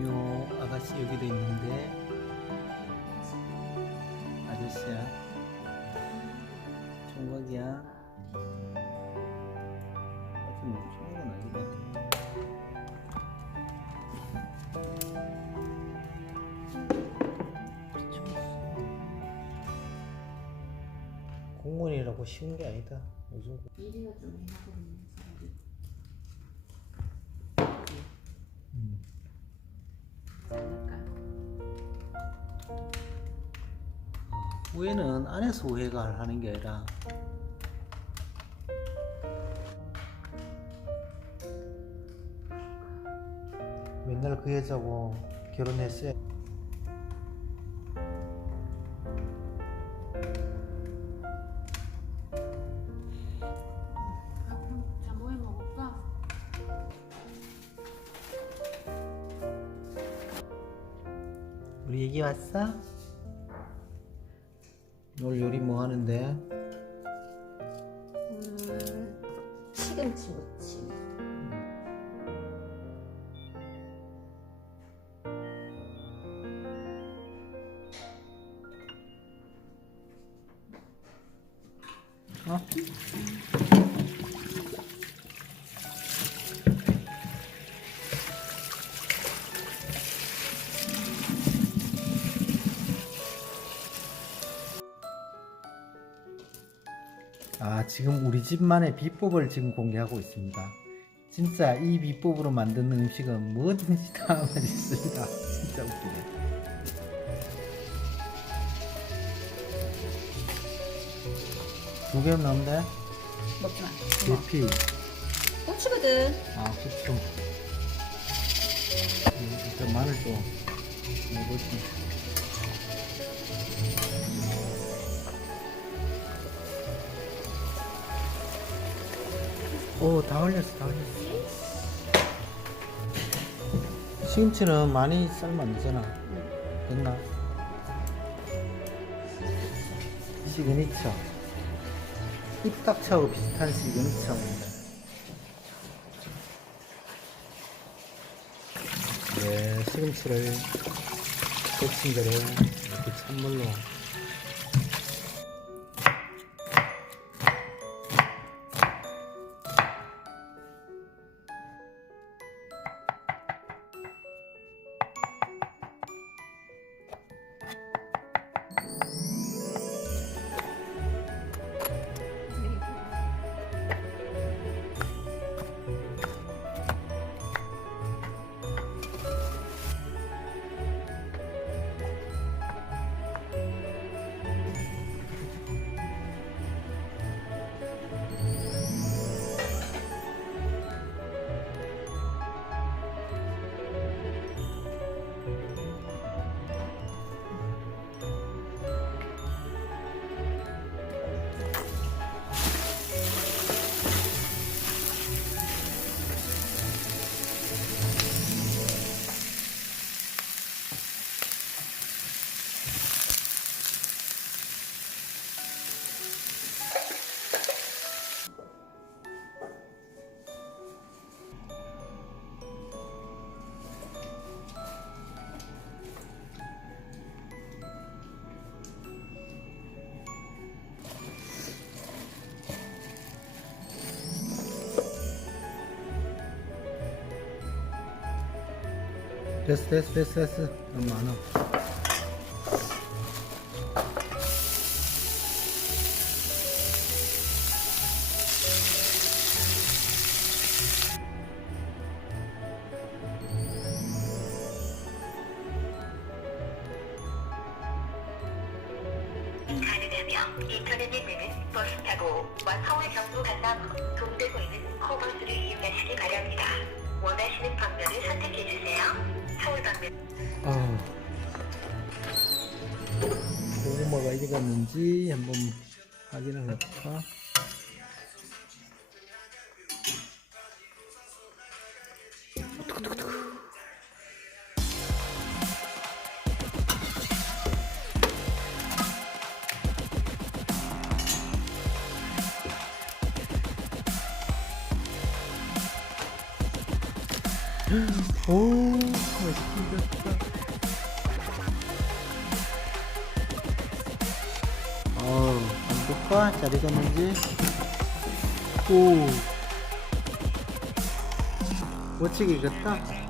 요 아가씨 여기도 있는데 아저씨야 총각이야 아직 뭐 총각은 아니다. 공무원이라고 쉬운 게 아니다. 요즘 일이가 좀 하거든요. 그러니까 후회는 안에서 후회가 하는 게 아니라 맨날 그 여자고 결혼했어야 그럼 자모에 먹을까? 우리 얘기 왔어? 오늘 요리 뭐 하는데? 시금치 무침. 어? 아, 지금 우리 집만의 비법을 지금 공개하고 있습니다. 진짜 이 비법으로 만든 음식은 뭐든지 다 맛있습니다. 진짜 웃기네. 두 개는 넣는데? 먹지 마. 계피. 고추거든. 아, 후추. 일단 마늘도 넣어보시. 오, 다 올렸어, 다 올렸어. 시금치는 많이 썰면 안 되잖아. 됐나? 시그니처. 입닥차하고 비슷한 시그니처입니다. 네, 시금치를 데친 대로 이렇게 찬물로 됐어. 너무 많아. 가능하며 인터넷에 되는 버스 타고 서울 경부 간다 동대구 있는 코버스를 이용하시기 바랍니다. 원하시는 방면을 선택해주세요. 서울 방면. 고구마가 익었는지 한번 확인을 해볼까? 오, 멋있겠다. 안 볼까? 잘 익었는지. 오, 멋지게 익었다.